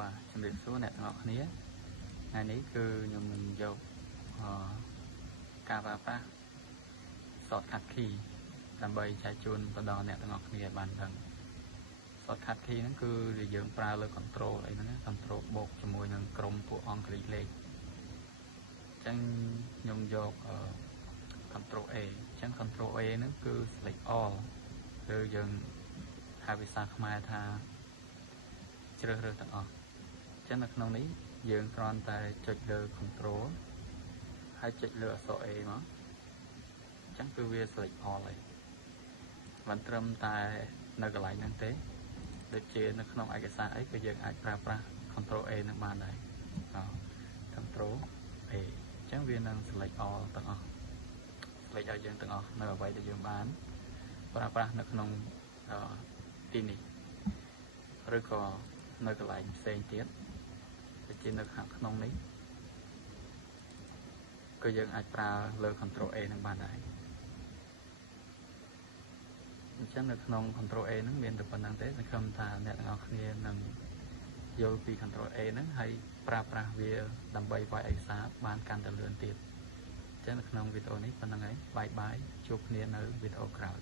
បាទជំរាបសួរអ្នកទាំងអស់គ្នាថ្ងៃនេះគឺខ្ញុំនឹងយកការប្រើប្រាស់ shortcut key ដើម្បីចែកជូនទៅដល់អ្នកទាំងអស់គ្នាឲ្យបានដឹង shortcut key ហ្នឹងគឺយើងប្រើលើ control អីហ្នឹង control បូកជាមួយនឹងក្រុមពួកអង់គ្លេសលេខអញ្ចឹងខ្ញុំយក control A អញ្ចឹង control A ហ្នឹងគឺ select all គឺយើងហៅភាសាខ្មែរថាជ្រើសរើសទាំងអស់អញ្ចឹងនៅក្នុងនេះយើងគ្រាន់តែចុចលើ control ហើយចុចលើអក្សរ A មកអញ្ចឹងគឺវា select all ហើយមិនត្រឹមតែនៅកន្លែងហ្នឹងទេដូចជានៅក្នុងឯកសារអីក៏យើងអាចប្រើប្រាស់ control A នឹងបានដែរ control A អញ្ចឹងវានឹង select all ទាំងអស់ select ឲ្យយើងទាំងអស់នៅអ្វីដែលយើងបានប្រើប្រាស់នៅក្នុងទីនេះឬក៏នៅកន្លែងផ្សេងទៀតដូចជានៅខាងក្នុងនេះក៏យើងអាចប្រើលើ control A នឹងបានដែរអញ្ចឹងនៅក្នុង control A ហ្នឹងមានតែប៉ុណ្្នឹងទេសង្ឃឹមថាអ្នកទាំងអស់គ្នានឹងយល់ពី control A ហ្នឹងហើយប្រើប្រាស់វាដើម្បីវាយឯកសារបានកាន់តែលឿនទៀតអញ្ចឹងនៅក្នុងវីដេអូនេះប៉ុណ្្នឹងហើយបាយបាយជួបគ្នានៅវីដេអូក្រោយ